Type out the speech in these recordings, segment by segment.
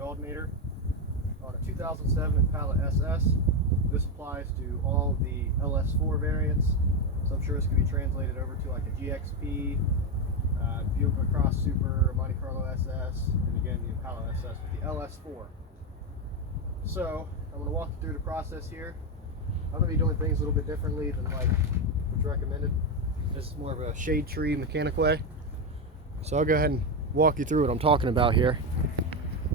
the alternator on a 2007 Impala SS. This applies to all of the LS4 variants, so I'm sure this can be translated over to like a GXP, Buick Cross Super, Monte Carlo SS, and again the Impala SS with the LS4. So I'm going to walk you through the process here. I'm going to be doing things a little bit differently than like what's recommended. This is more of a shade tree mechanic way. So I'll go ahead and walk you through what I'm talking about here.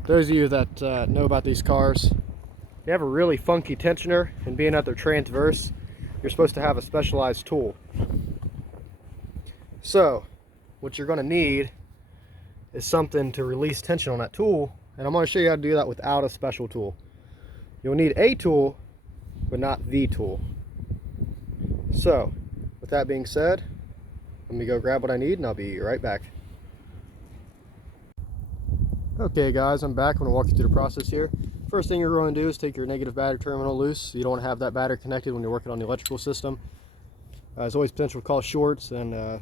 Those of you that know about these cars, they have a really funky tensioner, and being that they're transverse, you're supposed to have a specialized tool. So what you're going to need is something to release tension on that tool, and I'm going to show you how to do that without a special tool. You'll need a tool, but not the tool. So with that being said, let me go grab what I need and I'll be right back. Okay guys, I'm back. I'm going to walk you through the process here. First thing you're going to do is take your negative battery terminal loose. You don't want to have that battery connected when you're working on the electrical system. There's always potential to cause shorts and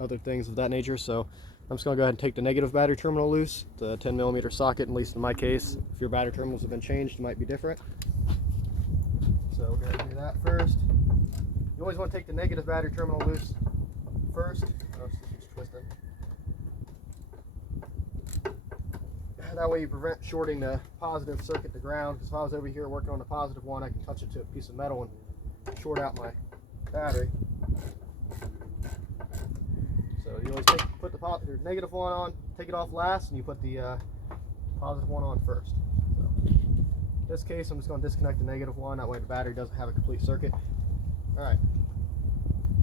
other things of that nature. So I'm just going to go ahead and take the negative battery terminal loose. It's a 10mm socket, at least in my case. If your battery terminals have been changed, it might be different. So we'll go ahead and do that first. You always want to take the negative battery terminal loose first. Oh, it's twisted. That way you prevent shorting the positive circuit to ground, because if I was over here working on the positive one, I can touch it to a piece of metal and short out my battery. So you always put the negative one on, take it off last, and you put the positive one on first. So in this case, I'm just going to disconnect the negative one, that way the battery doesn't have a complete circuit. Alright,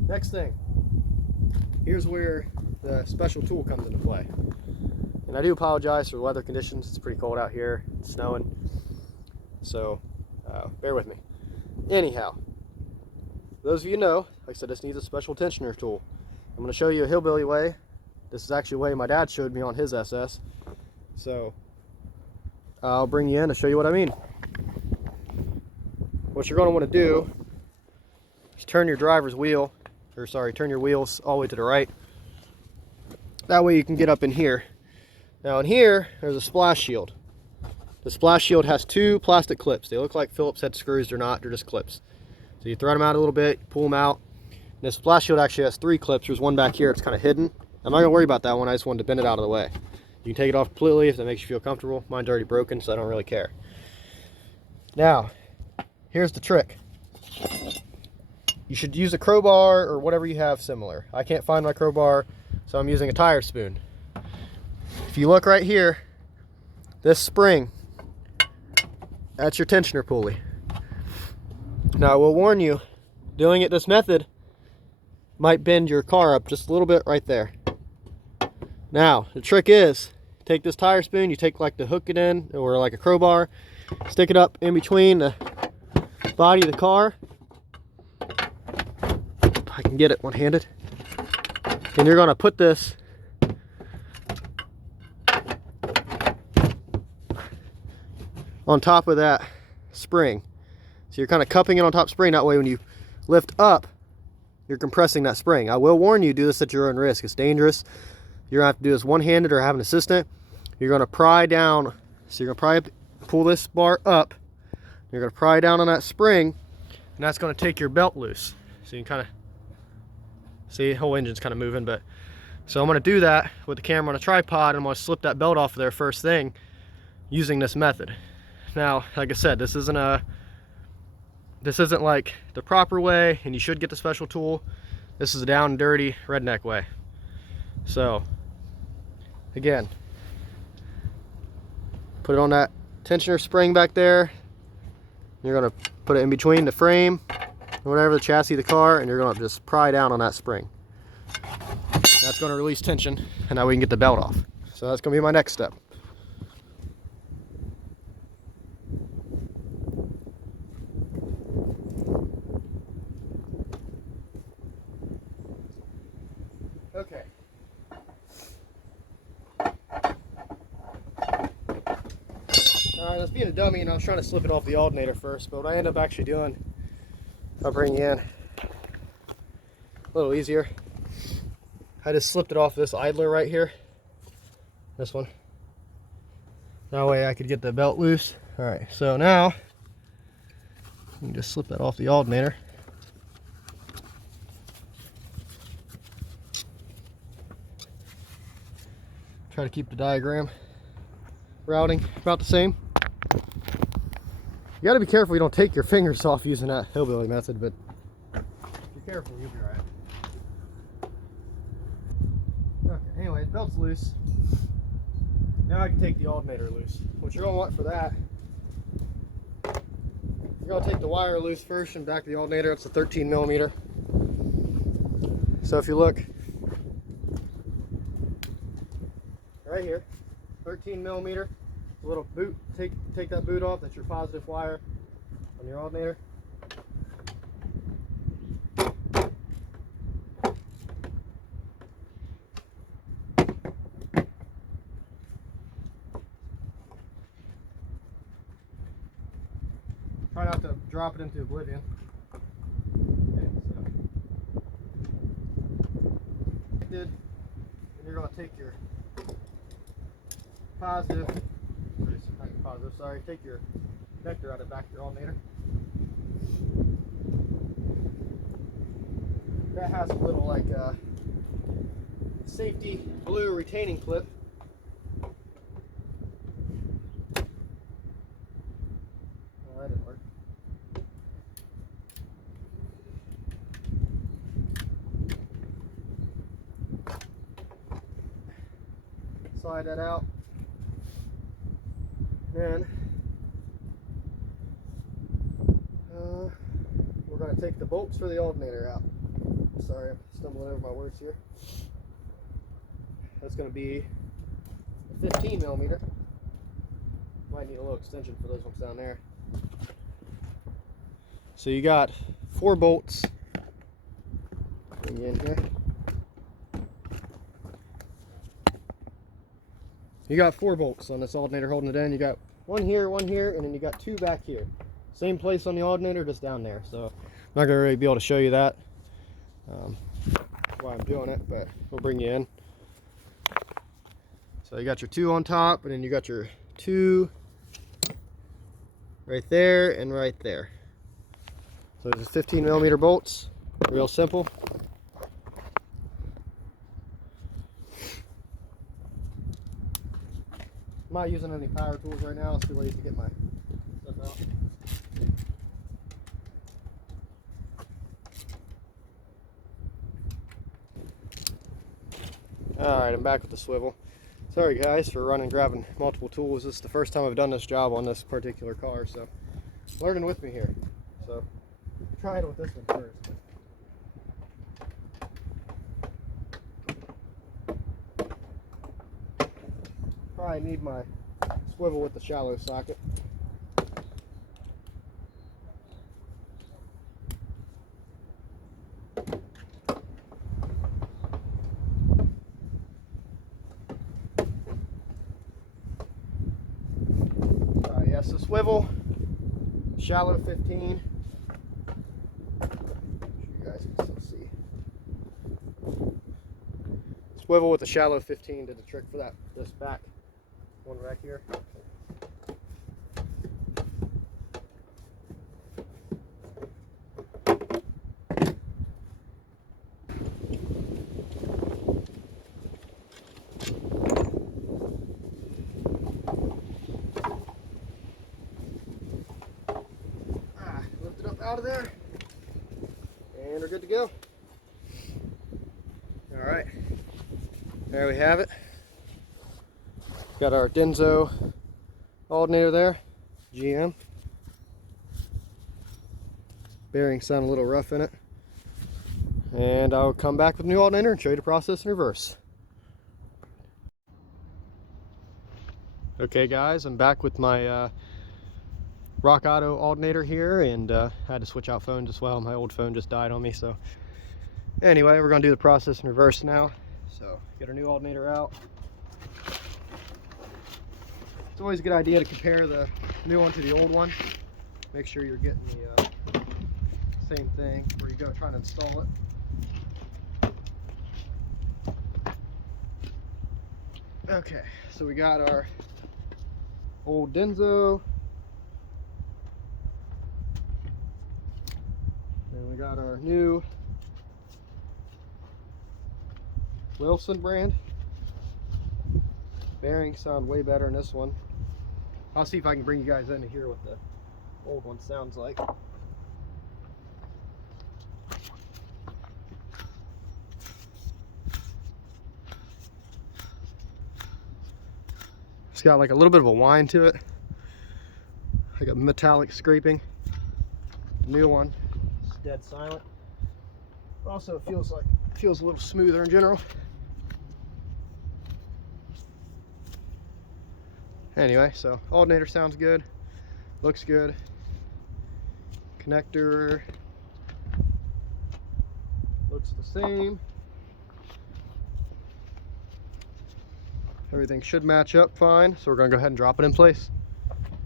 next thing, here's where the special tool comes into play. And I do apologize for the weather conditions. It's pretty cold out here. It's snowing. So bear with me. Anyhow, those of you know, like I said, this needs a special tensioner tool. I'm going to show you a hillbilly way. This is actually a way my dad showed me on his SS. So I'll bring you in to show you what I mean. What you're going to want to do is turn your driver's wheel, turn your wheels all the way to the right. That way you can get up in here. Now in here, there's a splash shield. The splash shield has two plastic clips. They look like Phillips head screws. They're not, they're just clips. So you thread them out a little bit, pull them out. And this splash shield actually has three clips. There's one back here, it's kind of hidden. I'm not gonna worry about that one, I just wanted to bend it out of the way. You can take it off completely if that makes you feel comfortable. Mine's already broken, so I don't really care. Now, here's the trick. You should use a crowbar or whatever you have similar. I can't find my crowbar, so I'm using a tire spoon. If you look right here, this spring, that's your tensioner pulley. Now I will warn you, doing it this method might bend your car up just a little bit right there. Now the trick is, take this tire spoon, you take like the hook it in, or like a crowbar, stick it up in between the body of the car. If I can get it one-handed. And you're gonna put this on top of that spring. So you're kind of cupping it on top spring, that way when you lift up, you're compressing that spring. I will warn you, do this at your own risk. It's dangerous. You're gonna have to do this one-handed or have an assistant. You're gonna pry down, so you're gonna pull this bar up, you're gonna pry down on that spring, and that's gonna take your belt loose. So you can kind of see the whole engine's kind of moving, but so I'm gonna do that with the camera on a tripod, and I'm gonna slip that belt off of there first thing using this method. Now, like I said, this isn't like the proper way, and you should get the special tool. This is a down and dirty redneck way. So again, put it on that tensioner spring back there. You're gonna put it in between the frame or whatever, the chassis of the car, and you're gonna just pry down on that spring. That's gonna release tension, and now we can get the belt off. So that's gonna be my next step. Okay. Alright, I was being a dummy and I was trying to slip it off the alternator first, but what I ended up actually doing, I'll bring you in a little easier. I just slipped it off this idler right here. This one. That way I could get the belt loose. All right, so now you can just slip that off the alternator. Try to keep the diagram routing about the same. You gotta be careful you don't take your fingers off using that hillbilly method, but if you're careful, you'll be alright. Okay, anyway, the belt's loose. Now I can take the alternator loose. What you're gonna want for that, you're gonna take the wire loose first and back of the alternator. It's a 13 millimeter. So if you look right here, 13 millimeter, a little boot. Take that boot off. That's your positive wire on your alternator. Try not to drop it into oblivion. Okay, so and you're going to take your positive, sorry, take your connector out of the back of your alternator. That has a little like safety blue retaining clip. Oh, that didn't work. Slide that out. Then we're going to take the bolts for the alternator out. Sorry, I'm stumbling over my words here. That's going to be a 15 millimeter. Might need a little extension for those ones down there. So you got 4 bolts. Bring you in here. You got 4 bolts on this alternator holding it in. You got one here, and then you got 2 back here. Same place on the alternator, just down there. So I'm not going to really be able to show you that while I'm doing it, but we'll bring you in. So you got your 2 on top, and then you got your 2 right there and right there. So there's 15 millimeter bolts, real simple. I'm not using any power tools right now. It's too late to get my stuff out. Alright, I'm back with the swivel. Sorry guys for running grabbing multiple tools. This is the first time I've done this job on this particular car, so learning with me here. So try it with this one first. Probably need my swivel with the shallow socket. Yes, the swivel, shallow 15. You guys can still see. Swivel with the shallow 15 did the trick for that. This back one right here. Lift it up out of there, and we're good to go. All right, there we have it. Got our Denso alternator there, GM. Bearings sound a little rough in it. And I'll come back with a new alternator and show you the process in reverse. Okay guys, I'm back with my Rock Auto alternator here, and had to switch out phones as well. My old phone just died on me, so anyway, we're going to do the process in reverse now. So get our new alternator out. It's always a good idea to compare the new one to the old one. Make sure you're getting the same thing where you go trying to install it. Okay, so we got our old Denso. And we got our new Wilson brand. Bearings sound way better in this one. I'll see if I can bring you guys in to hear what the old one sounds like. It's got like a little bit of a whine to it, like a metallic scraping. The new one is dead silent. Also, it feels a little smoother in general. Anyway, so alternator sounds good, looks good. Connector looks the same. Everything should match up fine, so we're going to go ahead and drop it in place.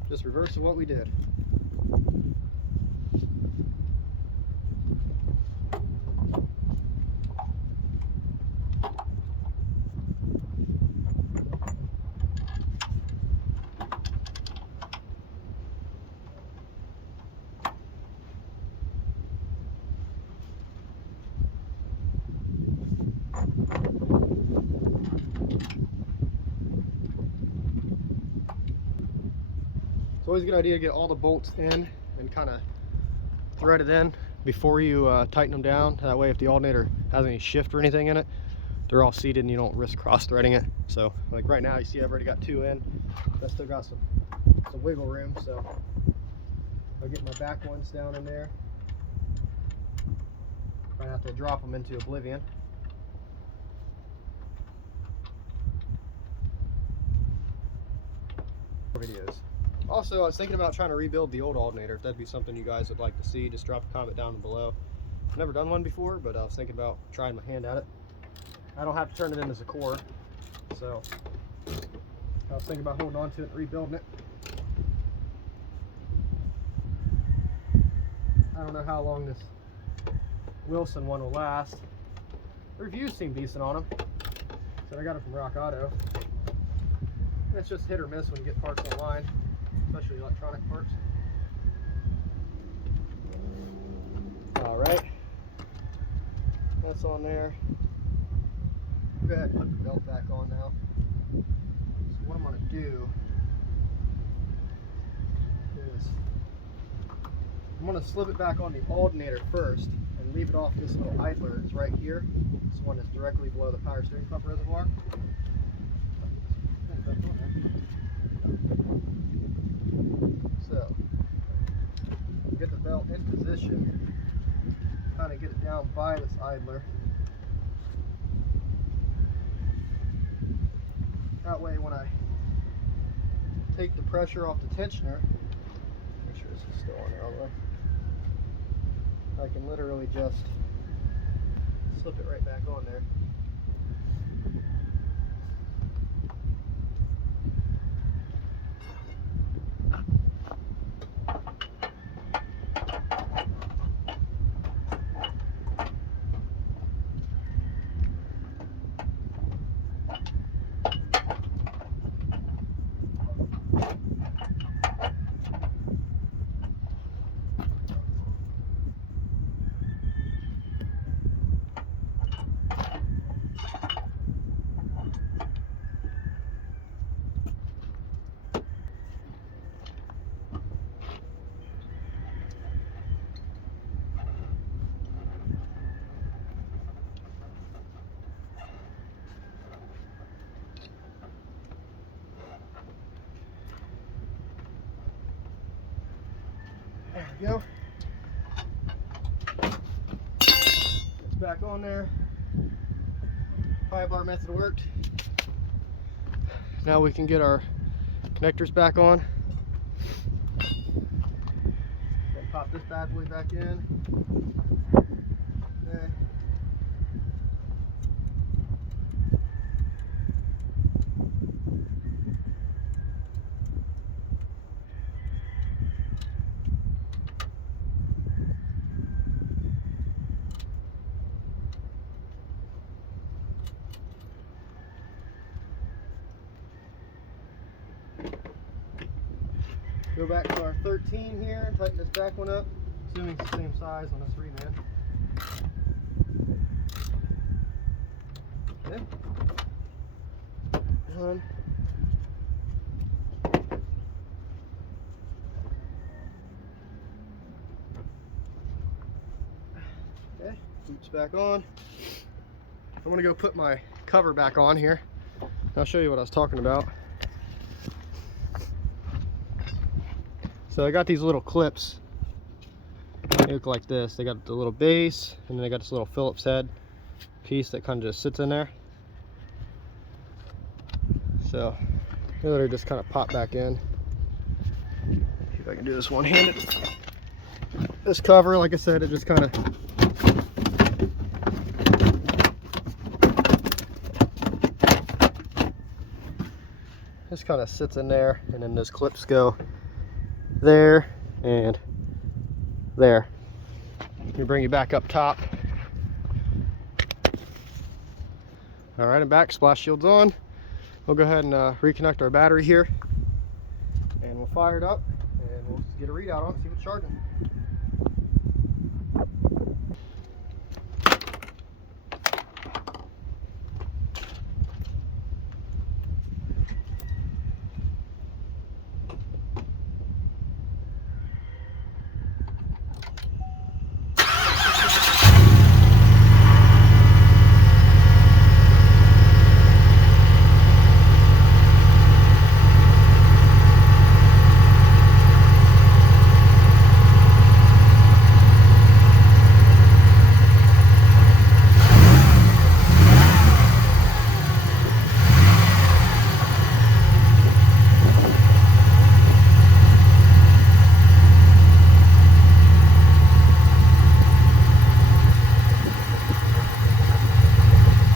Just reverse of what we did. It's always a good idea to get all the bolts in and kind of thread it in before you tighten them down. That way if the alternator has any shift or anything in it, they're all seated and you don't risk cross-threading it. So like right now you see I've already got 2 in. I still got some wiggle room, so I'll get my back ones down in there. I have to drop them into oblivion. Videos. Also, I was thinking about trying to rebuild the old alternator. If that'd be something you guys would like to see, just drop a comment down below. I've never done one before, but I was thinking about trying my hand at it. I don't have to turn it in as a core, so I was thinking about holding on to it and rebuilding it. I don't know how long this Wilson one will last. The reviews seem decent on them. So I got it from Rock Auto. It's just hit or miss when you get parts online, especially electronic parts. Alright, that's on there. Go ahead and put the belt back on now. So what I'm going to do is I'm going to slip it back on the alternator first and leave it off this little idler that's right here. This one is directly below the power steering pump reservoir. So, get the belt in position, kind of get it down by this idler. That way when I take the pressure off the tensioner, make sure this is still on there all the way, I can literally just slip it right back on there. There we go. It's back on there. High bar method worked. Now we can get our connectors back on. Then pop this bad boy back in. Okay. Go back to our 13 here and tighten this back one up, assuming it's the same size on this 3-man. Okay. Done. Okay, boots back on. I'm gonna go put my cover back on here. I'll show you what I was talking about. So I got these little clips. They look like this. They got the little base, and then they got this little Phillips head piece that kind of just sits in there. So they literally just kind of pop back in. See if I can do this one-handed. This cover, like I said, it just kind of sits in there, and then those clips go there and there. Let me bring you back up top. All right, I'm back. Splash shield's on. We'll go ahead and reconnect our battery here, and we'll fire it up, and we'll get a readout on it, see if it's charging.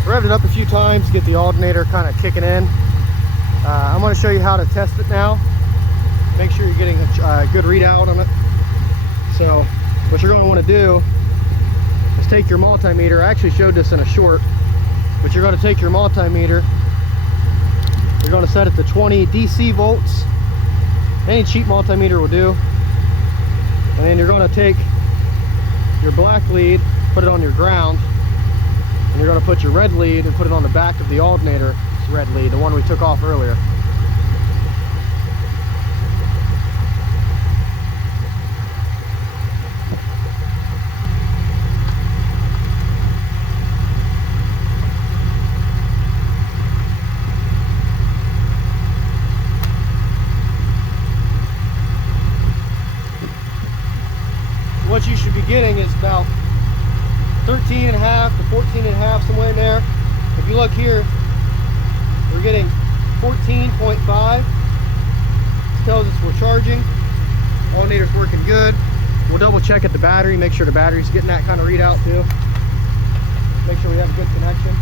Revved it up a few times to get the alternator kind of kicking in. I'm going to show you how to test it now. Make sure you're getting a good readout on it. So what you're going to want to do is take your multimeter. I actually showed this in a short, but you're going to take your multimeter. You're going to set it to 20 DC volts. Any cheap multimeter will do. And then you're going to take your black lead, put it on your ground. And you're going to put your red lead and put it on the back of the alternator. This red lead, the one we took off earlier. What you should be getting is about 13 and a half to 14 and a half, somewhere in there. If you look here, we're getting 14.5. This tells us we're charging. Alternator's working good. We'll double check at the battery, make sure the battery's getting that kind of readout too. Make sure we have a good connection.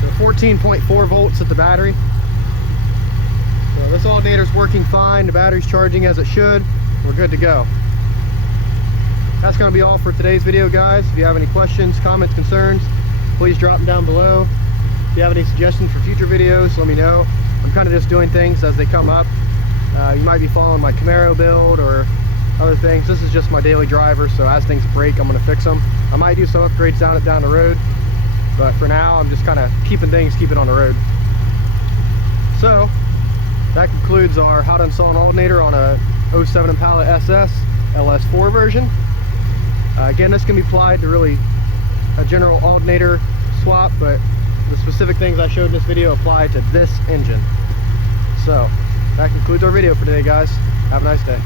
So 14.4 volts at the battery. So this alternator's working fine, the battery's charging as it should, we're good to go. That's going to be all for today's video, guys. If you have any questions, comments, concerns, please drop them down below. If you have any suggestions for future videos, let me know. I'm kind of just doing things as they come up. You might be following my Camaro build or other things. This is just my daily driver, so as things break, I'm going to fix them. I might do some upgrades down the road, but for now, I'm just kind of keep it on the road. So that concludes our how to install an alternator on a 07 Impala SS LS4 version. Again, this can be applied to really a general alternator swap, but the specific things I showed in this video apply to this engine. So that concludes our video for today, guys. Have a nice day.